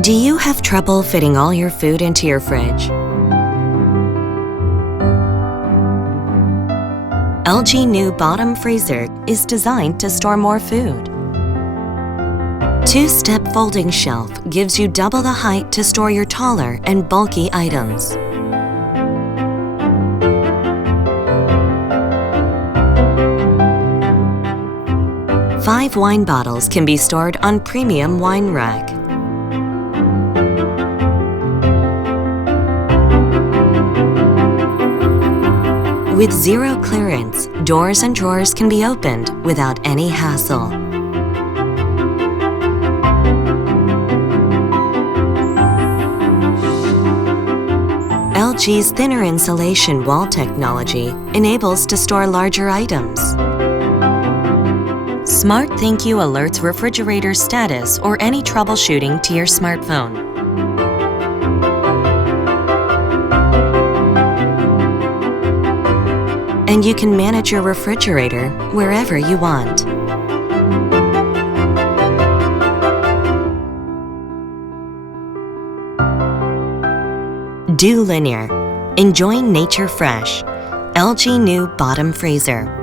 Do you have trouble fitting all your food into your fridge? LG new bottom freezer is designed to store more food. Two-step folding shelf gives you double the height to store your taller and bulky items. Five wine bottles can be stored on premium wine rack. With zero clearance, doors and drawers can be opened without any hassle. LG's thinner insulation wall technology enables to store larger items. Smart Thank You alerts refrigerator status or any troubleshooting to your smartphone. And you can manage your refrigerator wherever you want. Do linear. Enjoying nature fresh. LG new bottom freezer.